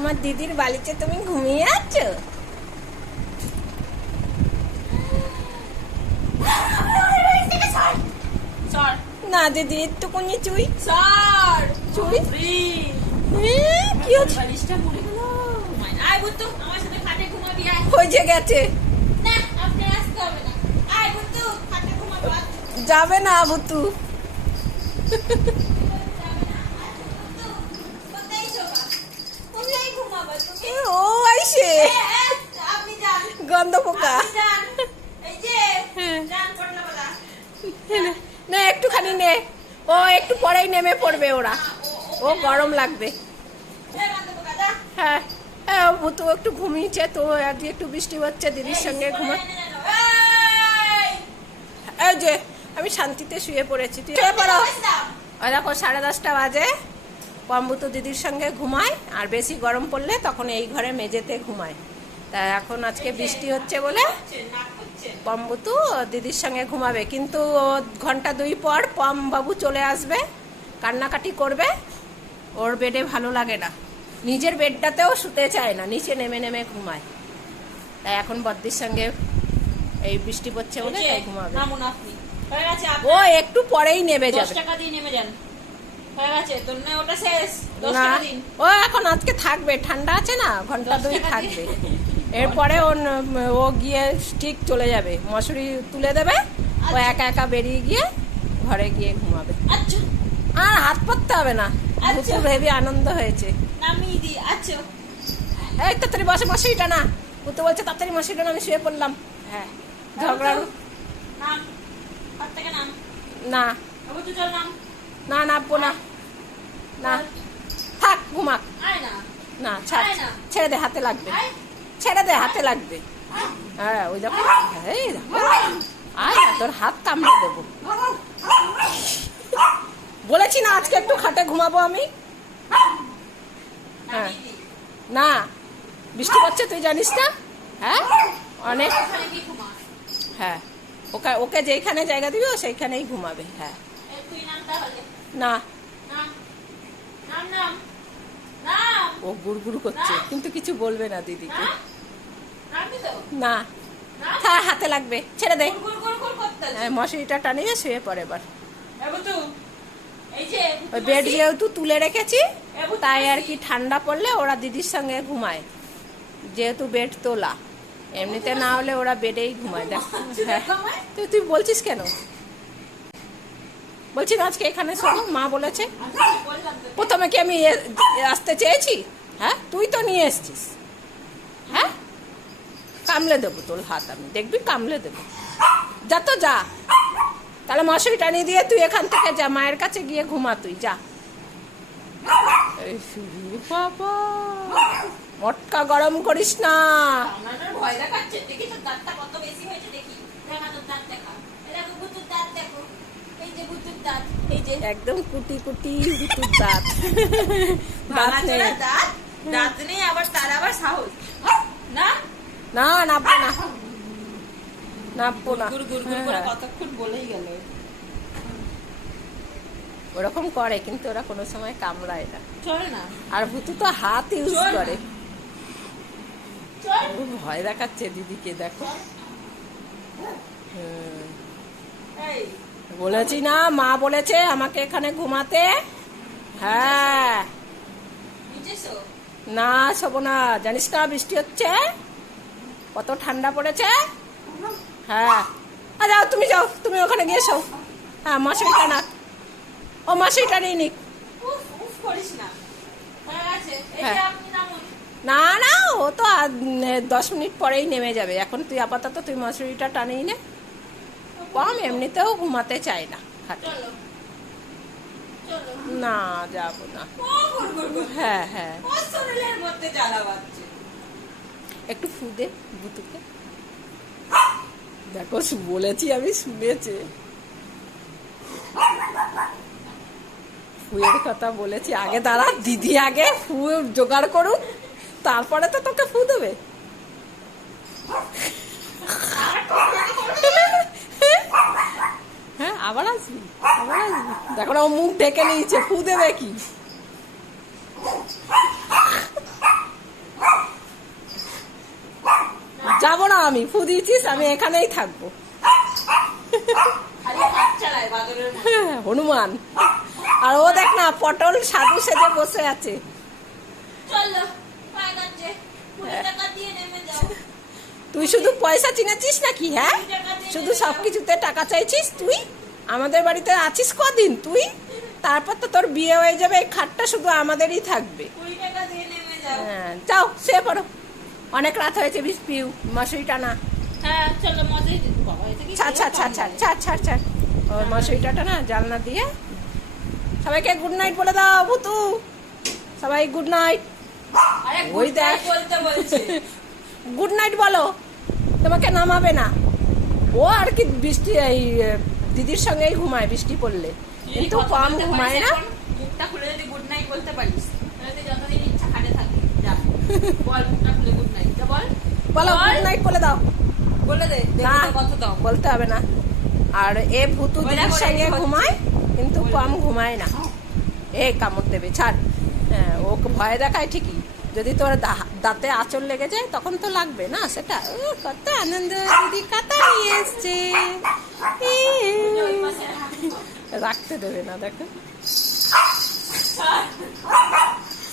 তোমার দিদির বালিতে তুমি ঘুমিয়ে আছো? না দিদি একটুকুনি চুই চুই কি হচ্ছে? হয়ে গেছে, যাবে না বুতু। ও আইসে গন্ধ পোকা। না একটুখানি নে, ও একটু পরেই নেমে পড়বে, ওরা ও গরম লাগবে। হ্যাঁ হ্যাঁ, ভুতু একটু ঘুমিয়েছে তো, আজকে একটু বৃষ্টি হচ্ছে, দিদির সঙ্গে ঘুমা। এই যে আমি শান্তিতে শুয়ে পড়েছি, তুই শুয়ে পড়ো। ওই দেখো 10:30 বাজে, পম্বুতু দিদির সঙ্গে ঘুমায়, আর বেশি গরম পড়লে তখন এই ঘরে মেঝেতে ঘুমায়। তা এখন আজকে বৃষ্টি হচ্ছে বলে পম্বুতু দিদির সঙ্গে ঘুমাবে, কিন্তু 1-2 ঘন্টা পর পম বাবু চলে আসবে, কান্নাকাটি করবে, ওর বেডে ভালো লাগে না, নিজের বেডটাতেও শুতে চায় না, নিচে নেমে নেমে ঘুমায়। তাই এখন বদ্দির সঙ্গে এই বৃষ্টি পড়ছে বলে তাই ঘুমাবে। ও একটু পরেই নেমে যাবে। 10 টাকা দিয়ে নেমে যান, হয়ে গেছে তোর না ওটা শেষ। 10 না টাকা দিন। ও এখন আজকে থাকবে, ঠান্ডা আছে না, 1-2 ঘন্টা থাকবে, এরপরে ও গিয়ে ঠিক চলে যাবে, মশুরি তুলে দেবে, ও একা একা বেরিয়ে গিয়ে ঘরে গিয়ে ঘুমাবে। আচ্ছা আর হাত পাততে হবে না, খুব হেভি আনন্দ হয়েছে। নামিয়ে দি। আচ্ছা এই তাড়াতাড়ি বসে, মশুরিটা না, ও তো বলছে তাড়াতাড়ি মশুরিটা না, আমি শুয়ে পড়লাম। হ্যাঁ ঝগড়া নাম, হাত থেকে নাম। না বাবু তুই চল নাম। না নামবো না, না থাক ঘুমাক। আয় না, না ছাড়, ছেড়ে দে, হাতে লাগবে, ছেড়ে দে, হাতে লাগবে। হ্যাঁ ওই দেখো, এই দেখো, আয় না, তোর হাত কামড়ে দেবো। বলেছি না আজকে একটু খাটে ঘুমাবো আমি। হ্যাঁ না বৃষ্টি পড়ছে তুই জানিস না? হ্যাঁ অনেক, ওখানে কি ঘুমা? হ্যাঁ ওকে ওকে যেইখানে জায়গা দিবি ও সেইখানেই ঘুমাবে। হ্যাঁ তুই নাম তাহলে। না নাম নাম নাম নাম। ও গুড়গুড় করছে কিন্তু কিছু বলবে না দিদিকে। নাম দি তো না হ্যাঁ হাতে লাগবে, ছেড়ে দে। গুড় গুড় গুড় করতেছে। হ্যাঁ মশারিটা টানিয়ে শুয়ে পড়ে এবার। বাবু তুই এই যে ওই বেড যেহেতু তুলে রেখেছি তাই আর কি, ঠান্ডা পড়লে ওরা দিদির সঙ্গে ঘুমায়, যেহেতু বেড তোলা, এমনিতে না হলে ওরা বেডেই ঘুমায়। দেখ হ্যাঁ তুই বলছিস কেন? বলছি না আজকে এখানে শোনো, মা বলেছে। প্রথমে কি আমি আসতে চেয়েছি? হ্যাঁ তুই তো নিয়ে এসছিস। হ্যাঁ কামলে দেবো তোর হাত, আমি দেখবি কামলে দেবো। যা তো যা, তাহলে মশারি টানিয়ে দিয়ে তুই এখান থেকে যা, মায়ের কাছে গিয়ে ঘুমা, তুই যা। বাবা মটকা গরম করিস না। আপনার ভয় দেখাচ্ছে, দেখি তোর দাঁতটা কত বেশি হয়েছে, দেখি দেখা তোর দাঁত দেখা। এই দেখো বুতুর দাঁত দেখো, এই যে বুতুর দাঁত, এই যে একদম কুটি কুটি বুতুর দাঁত। ভাঙা চোরা দাঁত, দাঁত নেই আবার, তার আবার সাহস না। না নাববো না, নাববো না। গুড় গুড় গুড় করে কতক্ষণ বলেই গেল। ওরকম করে কিন্তু ওরা কোনো সময় কামড়ায় না। চল না, আর ভুতু তো হাত ইউজ চল না। করে। চল খুব ভয় দেখাচ্ছে দিদিকে, দেখো। এই বলেছি না, মা বলেছে আমাকে এখানে ঘুমাতে। হ্যাঁ নিচে শো। না শোবো না, জানিস না বৃষ্টি হচ্ছে, কত ঠান্ডা পড়েছে। হ্যাঁ যাও তুমি, যাও তুমি ওখানে গিয়ে শো। হ্যাঁ মশারিটা না, ও মশারিটা নিয়ে নিক। উফ উফ করিস না, হয়ে গেছে। এই যে আপনি নামুন। না না ও তো 10 মিনিট পরেই নেমে যাবে, এখন তুই আপাতত তুই মশারিটা টানিয়ে নে। কম এমনিতেও ঘুমাতে চায় না খাটে। চলো চলো। না যাবো না। ও গুড় গুড় গুড়, হ্যাঁ হ্যাঁ ও শরীরের মধ্যে জ্বালা বাজছে। একটু ফু দে বুতুকে। দেখো বলেছি আমি, শুনেছে, ফুয়ের কথা বলেছি। আগে দাঁড়া, দিদি আগে ফু জোগাড় করুক, তারপরে তো তোকে ফু দেবে। হ্যাঁ আবার আসবি, আবার আসবি। দেখো না ও মুখ ঢেকে নিয়েছে, ফু দেবে কি? আমি, ফু দিয়েছিস, আমি এখানেই থাকবো। খালি হাত চালায় বাদরের মতো। হনুমান। আর ও দেখ না, পটল সাধু সেজে বসে আছে। চলো পায়ে কাটছে, 20 টাকা দিয়ে নেমে যাও। তুই শুধু পয়সা চিনেছিস নাকি? হ্যাঁ, শুধু সবকিছুতে টাকা চাইছিস তুই। আমাদের বাড়িতে আছিস কদিন তুই? তারপর তো তোর বিয়ে হয়ে যাবে, এই খাটটা শুধু আমাদেরই থাকবে। 20 টাকা দিয়ে নেমে যাও। হ্যাঁ, যাও শুয়ে পড়ো, অনেক রাত হয়েছে। পিউ মশুরি টানা। হ্যাঁ চলো মজা বাবা, এটা কি ছাড় ছাড় ছাড় ছাড় ছাড় ছাড় ছাড় ওর মশুরিটা টানা, জানলা দিয়ে। সবাইকে গুড নাইট বলে দাও ভুতু। সবাই গুড নাইট। আরে ওই ওই দেখ। দেখ বলতে বলছে। গুড নাইট বলো, তোমাকে নামাবে না। ও আর কি বৃষ্টি, এই দিদির সঙ্গেই ঘুমায় বৃষ্টি পড়লে, কিন্তু কম ঘুমায় না। মুখটা খুলে যদি গুড নাইট বলতে পারিস, তাহলে তুই যতদিন ইচ্ছা খাটে থাকবি। যা বল, মুখটা খুলে গুড নাইট যা বল। বলো বল। গুড নাইট বলে দাও। বলে দে, না, দেখি তো কত দাও। বলতে হবে না। আর এ ভুতু ওই দিদির দেখো, সঙ্গে রেডি হচ্ছে। ঘুমায়, কিন্তু কম ঘুমায় না। এ কামড় দেবে, ছাড়। হ্যাঁ, ওকে ভয় দেখায় ঠিকই, যদি তোর দাঁতে আঁচড় লেগে যায় তখন তো লাগবে না সেটা। ও, কত আনন্দ, দিদি কাতা নিয়ে এসছে। ওই পাশে রাখ। রাখতে দেবে না, দেখো। ছাড়।